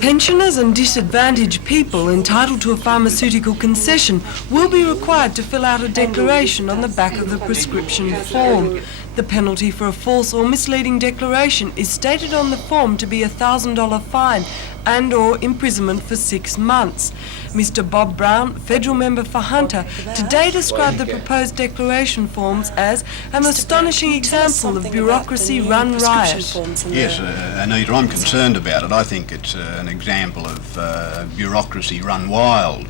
Pensioners and disadvantaged people entitled to a pharmaceutical concession will be required to fill out a declaration on the back of the prescription form. The penalty for a false or misleading declaration is stated on the form to be a $1,000 fine and/or imprisonment for 6 months. Mr. Bob Brown, federal member for Hunter, today described the proposed declaration forms as an astonishing example of bureaucracy run riot. Yes, Anita, I'm concerned about it. I think it's an example of bureaucracy run wild.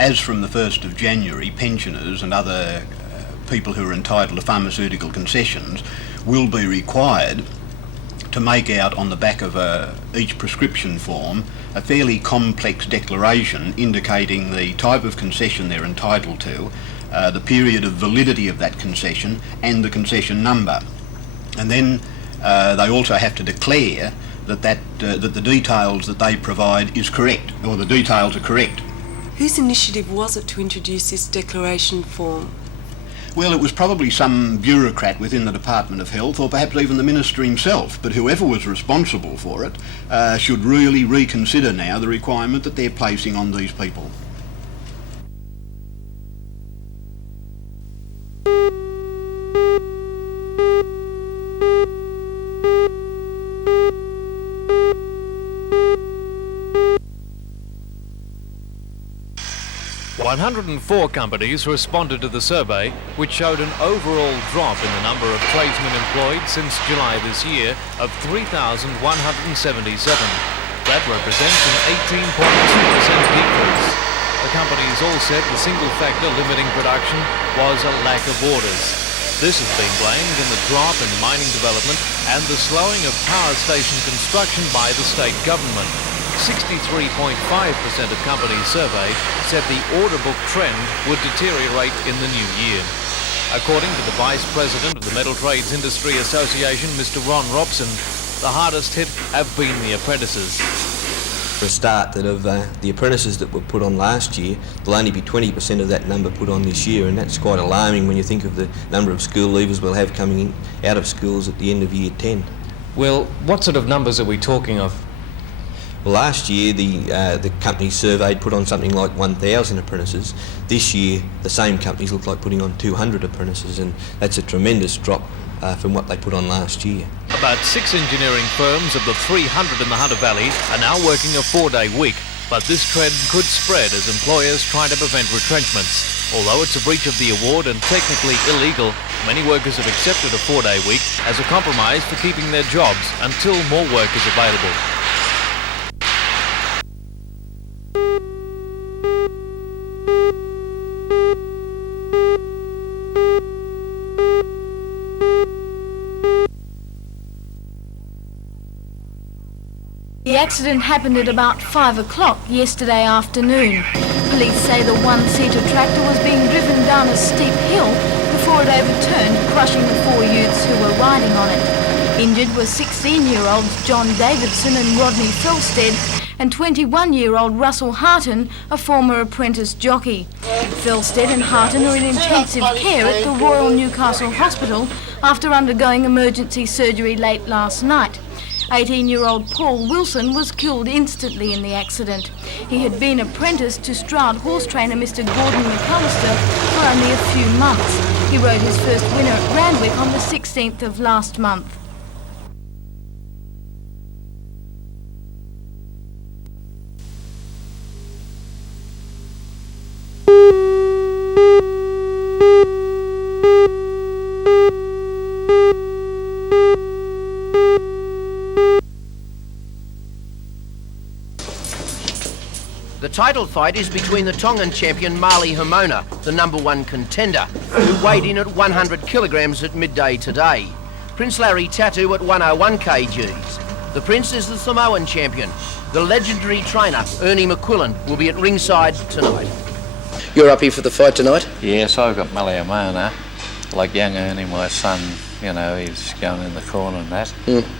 As from the 1st of January, pensioners and other people who are entitled to pharmaceutical concessions will be required to make out on the back of each prescription form a fairly complex declaration indicating the type of concession they're entitled to, the period of validity of that concession and the concession number. And then they also have to declare that the details that they provide is correct, or the details are correct. Whose initiative was it to introduce this declaration form? Well, it was probably some bureaucrat within the Department of Health, or perhaps even the Minister himself, but whoever was responsible for it should really reconsider now the requirement that they're placing on these people. "104 companies responded to the survey, which showed an overall drop in the number of tradesmen employed since July this year of 3,177. That represents an 18.2% decrease. The companies all said the single factor limiting production was a lack of orders. This has been blamed in the drop in mining development and the slowing of power station construction by the state government. 63.5% of companies surveyed said the order book trend would deteriorate in the new year. According to the Vice President of the Metal Trades Industry Association, Mr. Ron Robson, the hardest hit have been the apprentices. For a start, that of the apprentices that were put on last year, there'll only be 20% of that number put on this year, and that's quite alarming when you think of the number of school leavers we'll have coming out of schools at the end of year 10. Well, what sort of numbers are we talking of? Well, last year the companies surveyed put on something like 1,000 apprentices. This year the same companies look like putting on 200 apprentices, and that's a tremendous drop from what they put on last year. About 6 engineering firms of the 300 in the Hunter Valley are now working a 4-day week, but this trend could spread as employers try to prevent retrenchments. Although it's a breach of the award and technically illegal, many workers have accepted a 4-day week as a compromise for keeping their jobs until more work is available. The accident happened at about 5 o'clock yesterday afternoon. Police say the one-seater tractor was being driven down a steep hill before it overturned, crushing the 4 youths who were riding on it. Injured were 16-year-olds John Davidson and Rodney Felstead and 21-year-old Russell Harton, a former apprentice jockey. Felstead and Harton are in intensive care at the Royal Newcastle Hospital after undergoing emergency surgery late last night. 18-year-old Paul Wilson was killed instantly in the accident. He had been apprenticed to Stroud horse trainer Mr. Gordon McAllister for only a few months. He rode his first winner at Randwick on the 16th of last month. The title fight is between the Tongan champion Marley Hamona, the #1 contender, who weighed in at 100 kilograms at midday today. Prince Larry Tattoo at 101 kgs. The Prince is the Samoan champion. The legendary trainer, Ernie McQuillan, will be at ringside tonight. You're up here for the fight tonight? Yes, I've got Marley Hamona, like young Ernie, my son, you know, he's going in the corner and that.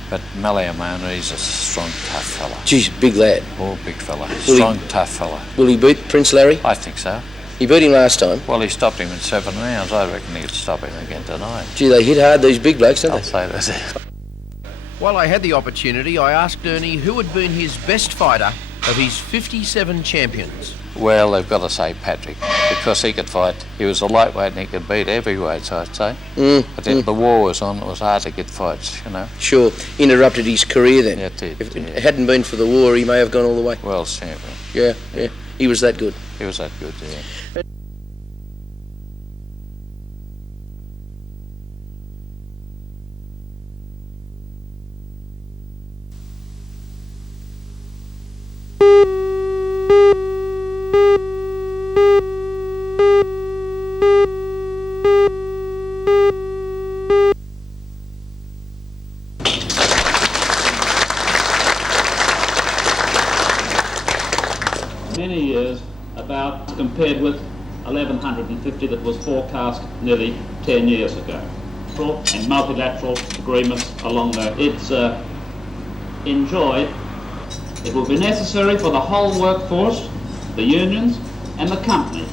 But Marley Hamona, he's a strong, tough fella. Geez, big lad. Oh, big fella. Strong, tough fella. Will he beat Prince Larry? I think so. He beat him last time. Well, he stopped him in 7 rounds. I reckon he'll stop him again tonight. Gee, they hit hard, these big blokes, don't I'll they? say that. While I had the opportunity, I asked Ernie who had been his best fighter of his 57 champions. Well, they've got to say Patrick, because he could fight. He was a lightweight and he could beat heavyweights, I'd say. But then the war was on, it was hard to get fights, you know. Sure, interrupted his career then. Yeah, it did, If yeah. it hadn't been for the war, he may have gone all the way. World champion. Yeah. He was that good. He was that good, yeah. Many years about compared with 1150 that was forecast nearly 10 years ago. And multilateral agreements along there. It's enjoyed. It will be necessary for the whole workforce, the unions and the company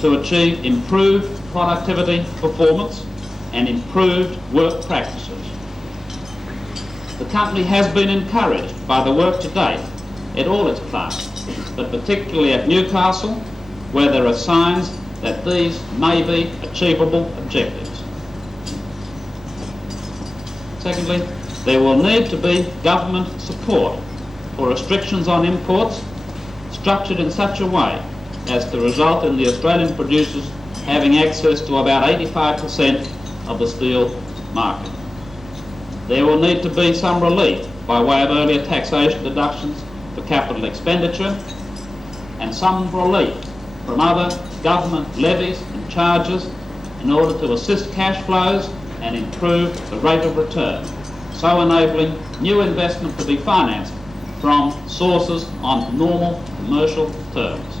to achieve improved productivity performance and improved work practices. The company has been encouraged by the work to date at all its plants, but particularly at Newcastle, where there are signs that these may be achievable objectives. Secondly, there will need to be government support for restrictions on imports structured in such a way as to result in the Australian producers having access to about 85% of the steel market. There will need to be some relief by way of earlier taxation deductions for capital expenditure and some relief from other government levies and charges in order to assist cash flows and improve the rate of return, so enabling new investment to be financed from sources on normal commercial terms.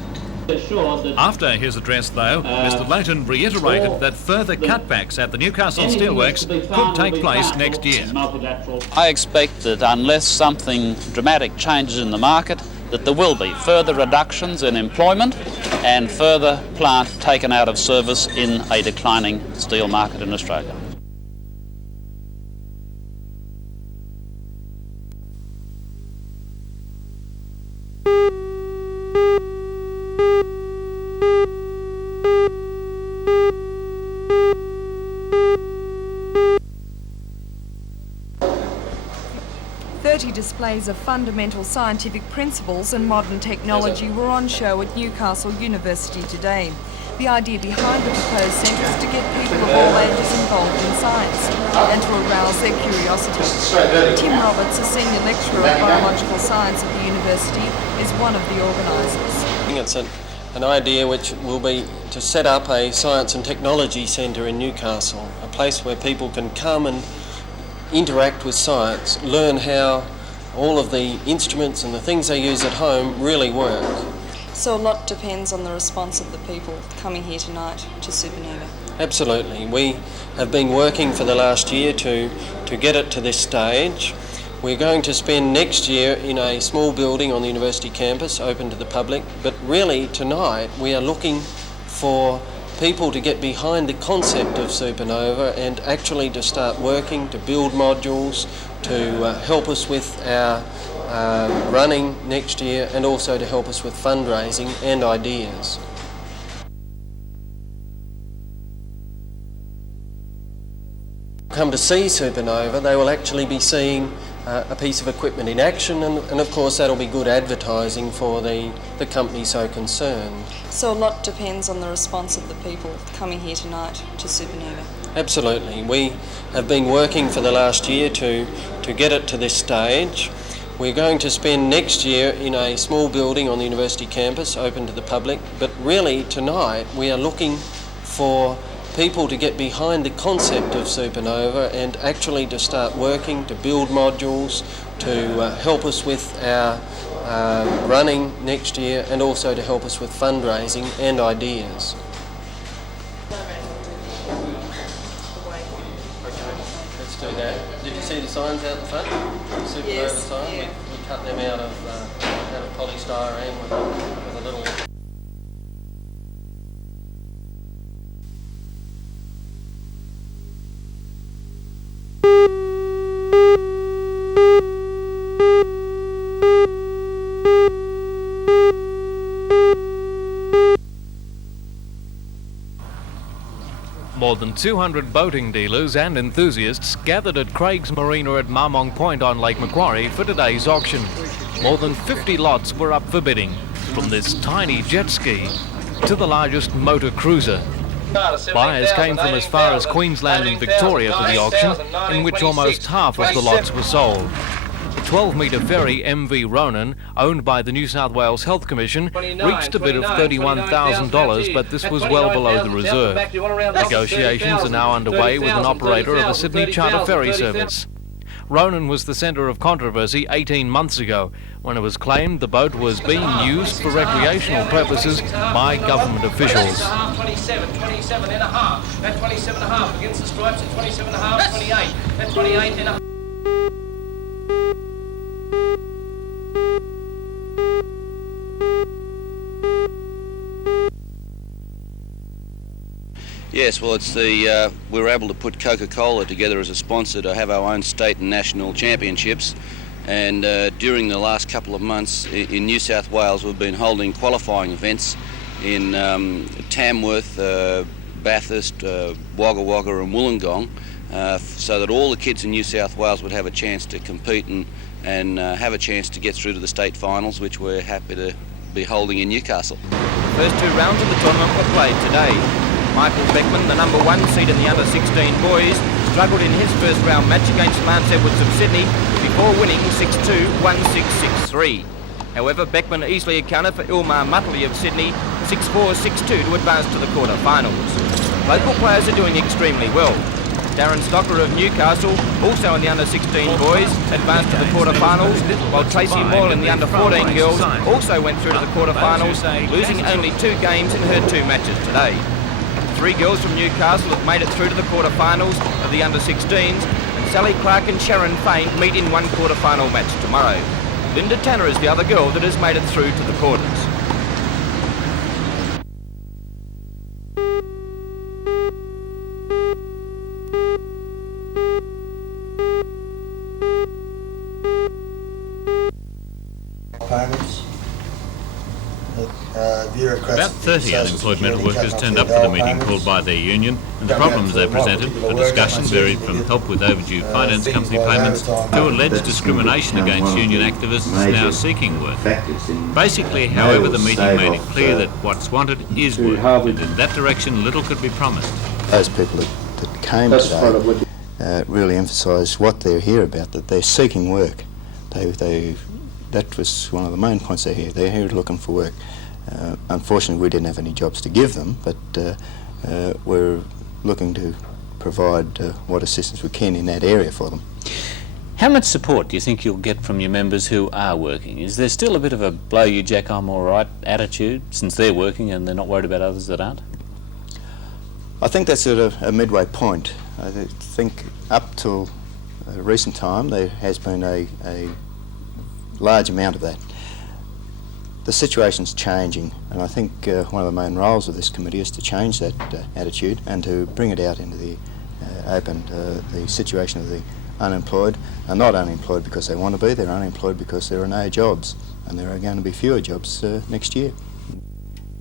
After his address, though, Mr Layton reiterated that further cutbacks at the Newcastle Steelworks could take place next year. I expect that unless something dramatic changes in the market, that there will be further reductions in employment and further plant taken out of service in a declining steel market in Australia. Displays of fundamental scientific principles and modern technology were on show at Newcastle University today. The idea behind the proposed centre is to get people of all ages involved in science and to arouse their curiosity. Tim Roberts, a senior lecturer of biological science at the university, is one of the organisers. It's an idea which will be to set up a science and technology centre in Newcastle, a place where people can come and interact with science, learn how all of the instruments and the things they use at home really work. So a lot depends on the response of the people coming here tonight to Supernova. Absolutely. We have been working for the last year to get it to this stage. We're going to spend next year in a small building on the university campus, open to the public, but really tonight we are looking for people to get behind the concept of Supernova and actually to start working, to build modules, to help us with our running next year and also to help us with fundraising and ideas. Come to see Supernova, they will actually be seeing a piece of equipment in action and of course that'll be good advertising for the company so concerned. So a lot depends on the response of the people coming here tonight to Supernova. Absolutely. We have been working for the last year to get it to this stage. We're going to spend next year in a small building on the university campus, open to the public, but really tonight we are looking for people to get behind the concept of Supernova and actually to start working, to build modules, to help us with our running next year and also to help us with fundraising and ideas. Let's do that. Did you see the signs out the front? Supernova yes, sign? yeah. We cut them out of polystyrene with a little... More than 200 boating dealers and enthusiasts gathered at Craig's Marina at Marmong Point on Lake Macquarie for today's auction. More than 50 lots were up for bidding, from this tiny jet ski to the largest motor cruiser. Buyers came from as far as Queensland and Victoria for the auction, in which almost half of the lots were sold. The 12-metre ferry MV Ronan, owned by the New South Wales Health Commission, reached a bid of $31,000, but this was well below the reserve. Negotiations are now underway with an operator of a Sydney charter ferry service. Ronan was the centre of controversy 18 months ago, when it was claimed the boat was being used for recreational purposes by government officials. 27 and a half. That's 27 and a half against the stripes at 27 and a half, 28. That's 28 and a half. Yes, well, it's the we were able to put Coca-Cola together as a sponsor to have our own state and national championships, and during the last couple of months in New South Wales we've been holding qualifying events in Tamworth, Bathurst, Wagga Wagga and Wollongong, so that all the kids in New South Wales would have a chance to compete and have a chance to get through to the state finals, which we're happy to be holding in Newcastle. First two rounds of the tournament were played today. Michael Beckman, the number 1 seed in the under-16 boys, struggled in his first round match against Lance Edwards of Sydney before winning 6-2, 1-6, 6-3. However, Beckman easily accounted for Ilmar Muttley of Sydney 6-4, 6-2 to advance to the quarter-finals. Local players are doing extremely well. Darren Stocker of Newcastle, also in the under-16 boys, advanced to the quarter-finals, while Tracy Moyle in the under-14 girls also went through to the quarter-finals, losing only 2 games in her 2 matches today. 3 girls from Newcastle have made it through to the quarter-finals of the under-16s, and Sally Clark and Sharon Fain meet in one quarter-final match tomorrow. Linda Tanner is the other girl that has made it through to the quarters. About 30 unemployed metal workers turned up for the meeting called by their union, and the problems they presented for discussion varied from help with overdue finance company payments to alleged discrimination against union activists now seeking work. Basically, however, the meeting made it clear that what's wanted is work, and in that direction little could be promised. Those people that came today really emphasised what they're here about, that they're seeking work. That was one of the main points they're here. They're here looking for work. Unfortunately, we didn't have any jobs to give them, but we're looking to provide what assistance we can in that area for them. How much support do you think you'll get from your members who are working? Is there still a bit of a blow you Jack, I'm all right attitude, since they're working and they're not worried about others that aren't? I think that's at a midway point. I think up till recent time there has been a large amount of that. The situation's changing, and I think one of the main roles of this committee is to change that attitude and to bring it out into the open. The situation of the unemployed are not unemployed because they want to be, they're unemployed because there are no jobs, and there are going to be fewer jobs next year.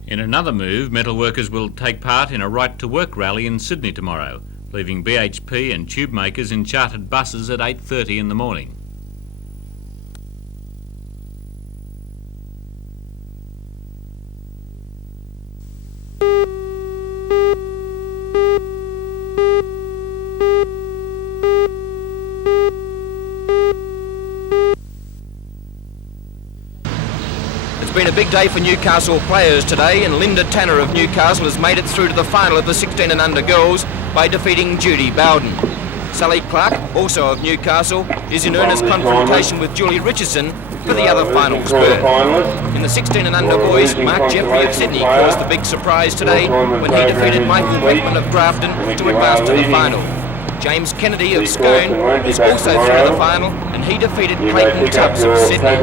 In another move, metal workers will take part in a right to work rally in Sydney tomorrow, leaving BHP and tube makers in chartered buses at 8:30 in the morning. It's been a big day for Newcastle players today, and Linda Tanner of Newcastle has made it through to the final of the 16 and under girls by defeating Judy Bowden. Sally Clark, also of Newcastle, is in earnest confrontation with Julie Richardson for the other finals berth. In the 16 and under boys, Mark Jeffrey of Sydney caused the big surprise today when he defeated Michael Beckman of Grafton to advance to the final. James Kennedy of Scone is also through to the final, and he defeated Clayton Tubbs of Sydney.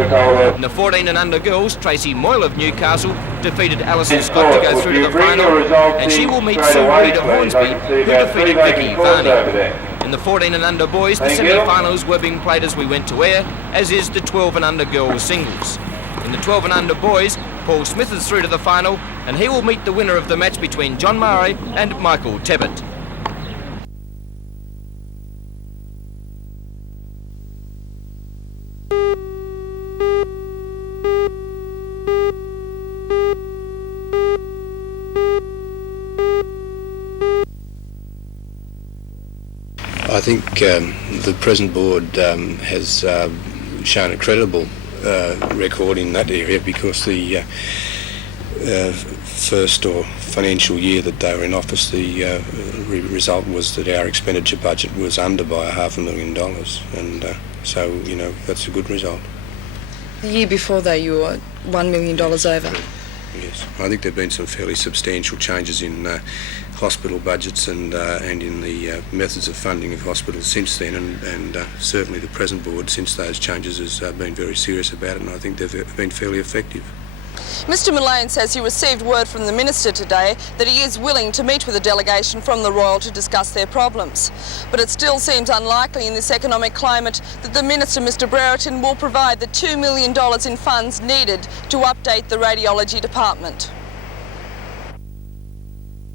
In the 14 and under girls, Tracy Moyle of Newcastle defeated Alison Scott to go through to the final, and she will meet Sue Reid of Hornsby, who defeated Vicky Varney. In the 14 and under boys, the semi-finals were being played as we went to air, as is the 12 and under girls singles. In the 12 and under boys, Paul Smith is through to the final, and he will meet the winner of the match between John Murray and Michael Tebbett. I think the present board has shown a credible record in that area, because the first or financial year that they were in office, the result was that our expenditure budget was under by $500,000, and so, you know, that's a good result. The year before, though, you were $1 million over. Yes, I think there have been some fairly substantial changes in hospital budgets and in the methods of funding of hospitals since then, and certainly the present board, since those changes, has been very serious about it, and I think they've been fairly effective. Mr Mullane says he received word from the Minister today that he is willing to meet with a delegation from the Royal to discuss their problems. But it still seems unlikely in this economic climate that the Minister, Mr Brereton, will provide the $2 million in funds needed to update the radiology department.